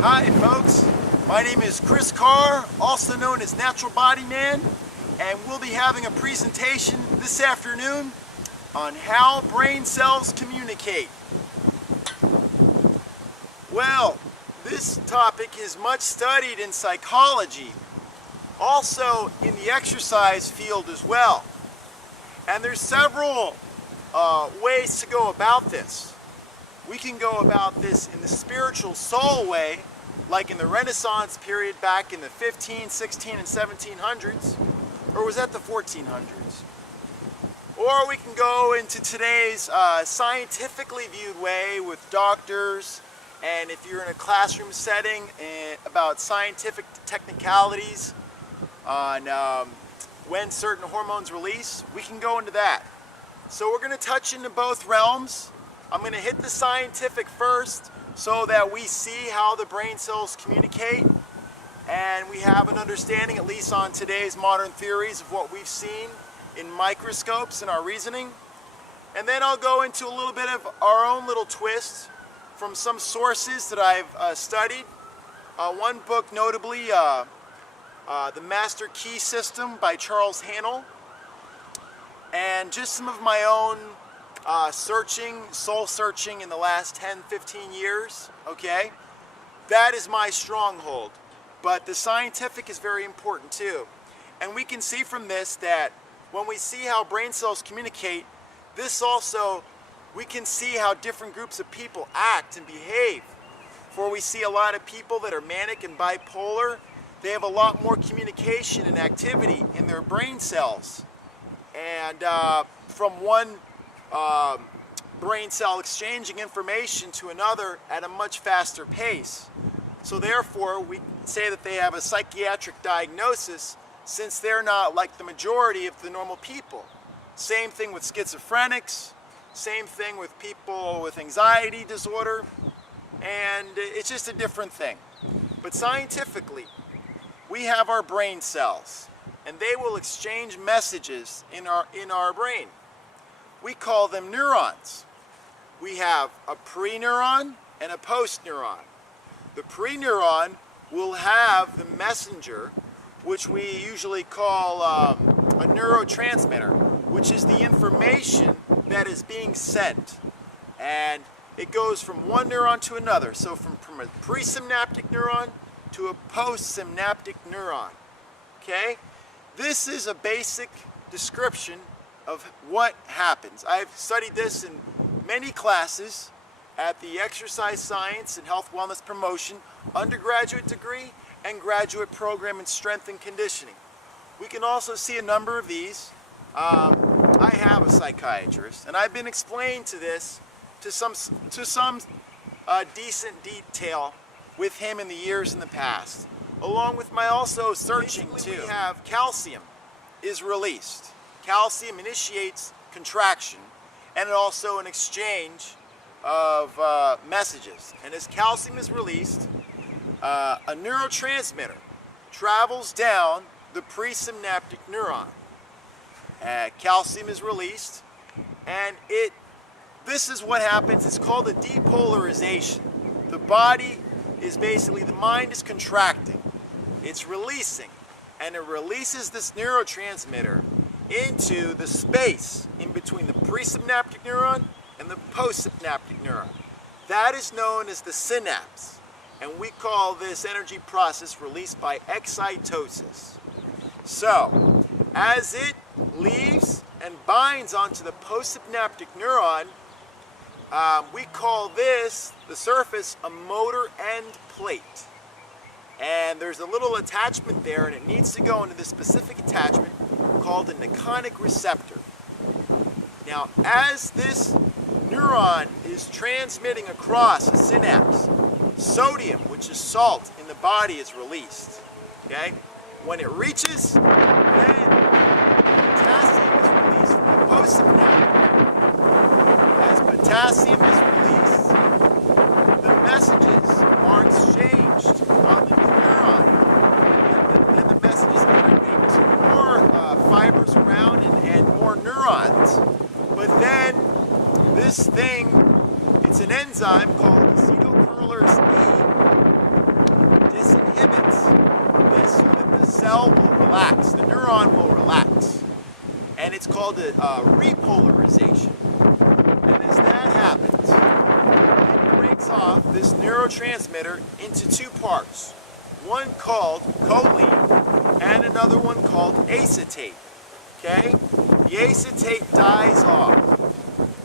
Hi folks, my name is Chris Carr, also known as Natural Body Man, and we'll be having a presentation this afternoon on how brain cells communicate. Well, this topic is much studied in psychology, also in the exercise field as well. And there's several ways to go about this. We can go about this in the spiritual soul way, like in the Renaissance period back in the 15, 16, and 1700s, or was that the 1400s? Or we can go into today's scientifically viewed way with doctors, and if you're in a classroom setting, about scientific technicalities on when certain hormones release, we can go into that. So we're going to touch into both realms. I'm going to hit the scientific first so that we see how the brain cells communicate and we have an understanding, at least on today's modern theories, of what we've seen in microscopes and our reasoning. And then I'll go into a little bit of our own little twist from some sources that I've studied. One book notably, The Master Key System by Charles Haanel, and just some of my own soul searching in the last 10, 15 years, okay? That is my stronghold, but the scientific is very important too. And we can see from this that when we see how brain cells communicate, this also, we can see how different groups of people act and behave. For we see a lot of people that are manic and bipolar, they have a lot more communication and activity in their brain cells. And from one brain cell exchanging information to another at a much faster pace. So therefore, we say that they have a psychiatric diagnosis since they're not like the majority of the normal people. Same thing with schizophrenics, same thing with people with anxiety disorder, and it's just a different thing. But scientifically, we have our brain cells, and they will exchange messages in our brain. We call them neurons. We have a pre-neuron and a post-neuron. The pre-neuron will have the messenger, which we usually call a neurotransmitter, which is the information that is being sent. And it goes from one neuron to another. So from a presynaptic neuron to a postsynaptic neuron. Okay? This is a basic description of what happens. I've studied this in many classes at the Exercise Science and Health Wellness Promotion undergraduate degree and graduate program in strength and conditioning. We can also see a number of these. I have a psychiatrist, and I've been explained to this to some decent detail with him in the years in the past, along with my also searching too. We have calcium is released. Calcium initiates contraction and also an exchange of messages. And as calcium is released, a neurotransmitter travels down the presynaptic neuron. Calcium is released, and this is what happens. It's called a depolarization. The body is basically, the mind is contracting. It's releasing, and it releases this neurotransmitter into the space in between the presynaptic neuron and the postsynaptic neuron. That is known as the synapse, and we call this energy process released by excitosis. So, as it leaves and binds onto the postsynaptic neuron, we call this, the surface, a motor end plate. And there's a little attachment there, and it needs to go into this specific attachment called a niconic receptor. Now, as this neuron is transmitting across a synapse, sodium, which is salt in the body, is released. Okay? When it reaches, then potassium is released from the postsynaptic. As potassium is released, the messages are exchanged on the neuron. And the messages aggregate to more fibers around and more neurons. But then this thing, it's an enzyme called acetylcurlase E, called it repolarization. And as that happens, it breaks off this neurotransmitter into two parts. One called choline and another one called acetate. Okay? The acetate dies off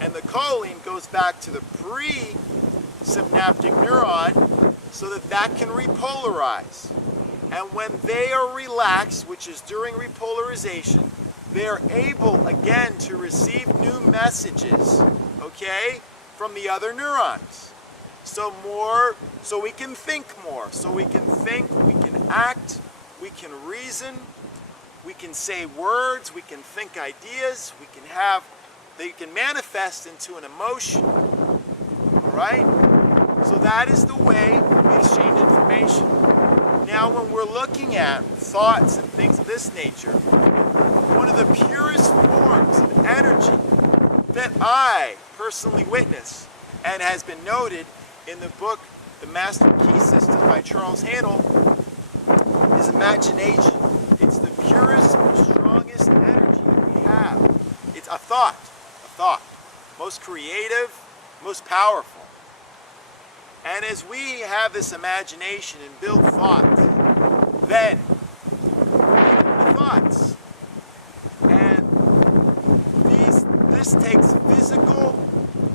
and the choline goes back to the presynaptic neuron so that that can repolarize. And when they are relaxed, which is during repolarization, they are able again to receive new messages, okay, from the other neurons. So we can think more. So we can think, we can act, we can reason, we can say words, we can think ideas, they can manifest into an emotion. All right? So that is the way we exchange information. Now when we're looking at thoughts and things of this nature, one of the purest forms of energy that I personally witness and has been noted in the book The Master Key System by Charles Handel is imagination. It's the purest, strongest energy that we have. It's a thought, most creative, most powerful. And as we have this imagination and build thoughts, then the thoughts, and this takes physical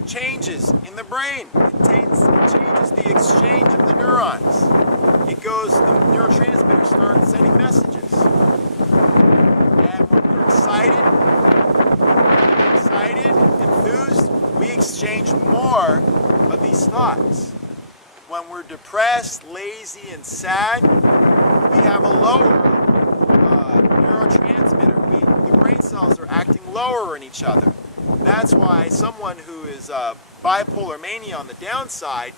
changes in the brain. It changes the exchange of the neurons. The neurotransmitter starts sending messages. And when we're excited, enthused, we exchange more of these thoughts. When we're depressed, lazy, and sad, we have a lower neurotransmitter. The brain cells are acting lower in each other. That's why someone who is bipolar mania on the downside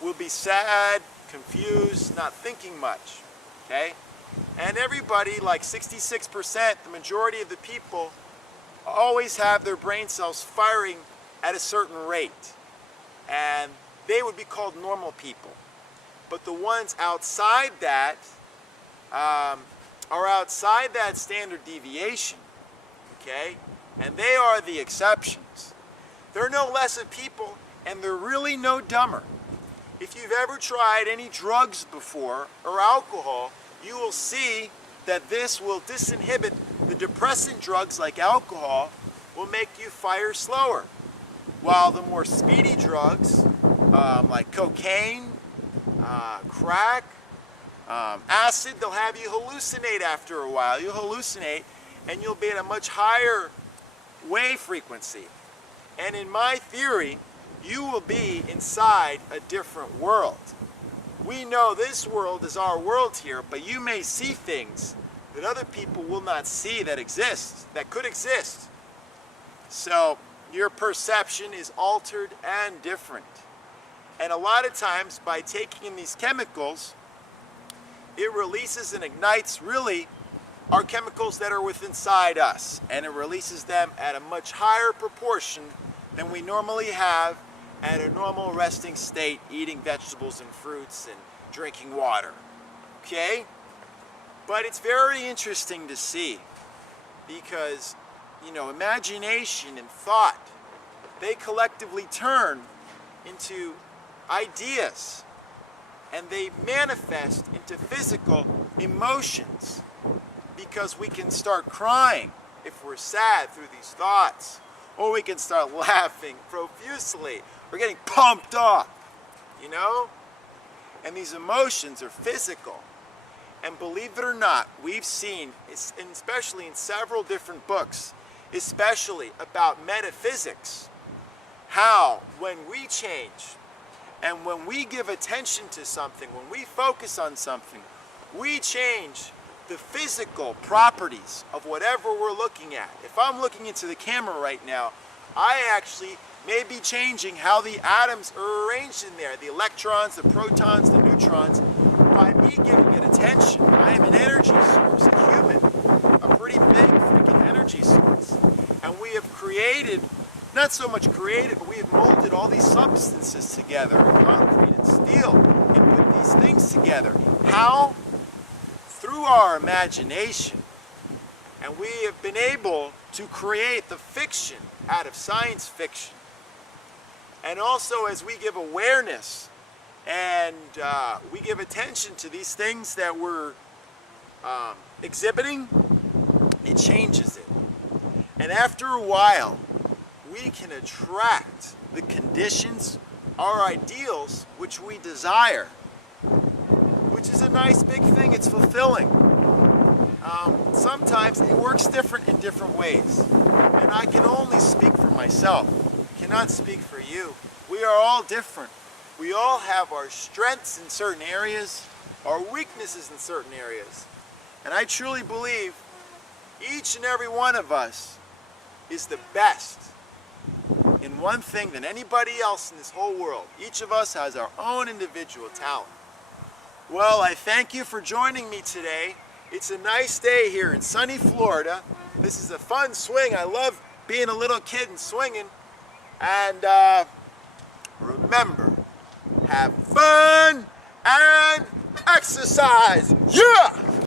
will be sad, confused, not thinking much. Okay? And everybody, like 66%, the majority of the people, always have their brain cells firing at a certain rate. And they would be called normal people. But the ones outside that are outside that standard deviation. Okay? And they are the exceptions. They're no less of people, and they're really no dumber. If you've ever tried any drugs before, or alcohol, you will see that this will disinhibit the depressant drugs like alcohol, will make you fire slower. While the more speedy drugs, like cocaine, crack, acid, they'll have you hallucinate after a while. You'll hallucinate, and you'll be at a much higher wave frequency. And in my theory, you will be inside a different world. We know this world is our world here, but you may see things that other people will not see that exist, that could exist. So your perception is altered and different. And a lot of times by taking in these chemicals, it releases and ignites really are chemicals that are within inside us, and it releases them at a much higher proportion than we normally have at a normal resting state, eating vegetables and fruits and drinking water. Okay? But it's very interesting to see because, imagination and thought, they collectively turn into ideas and they manifest into physical emotions. Because we can start crying if we're sad through these thoughts, or we can start laughing profusely. We're getting pumped up, And these emotions are physical. And believe it or not, we've seen, especially in several different books, especially about metaphysics, how when we change and when we give attention to something, when we focus on something, we change the physical properties of whatever we're looking at. If I'm looking into the camera right now, I actually may be changing how the atoms are arranged in there, the electrons, the protons, the neutrons, by me giving it attention. I am an energy source, a human, a pretty big freaking energy source. And we have created, not so much created, but we have molded all these substances together, concrete and steel, and put these things together. How? Through our imagination. And we have been able to create the fiction out of science fiction. And also as we give awareness and we give attention to these things that we're exhibiting, it changes it. And after a while, we can attract the conditions, our ideals, which we desire, which is a nice big thing. It's fulfilling. Sometimes it works different in different ways. And I can only speak for myself, cannot speak for you. We are all different. We all have our strengths in certain areas, our weaknesses in certain areas. And I truly believe each and every one of us is the best in one thing than anybody else in this whole world. Each of us has our own individual talent. Well, I thank you for joining me today. It's a nice day here in sunny Florida. This is a fun swing. I love being a little kid and swinging. And remember, have fun and exercise. Yeah!